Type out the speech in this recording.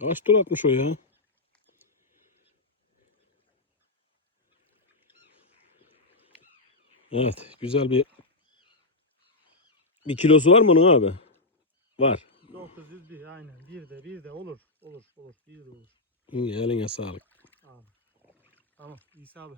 Kaç tur atmış o ya? Evet, güzel bir kilosu var mı onun abi? Var. 901 aynen. Bir de olur. Olur. Bir de olur. İyi, eline sağlık. Abi. Tamam İsa abi.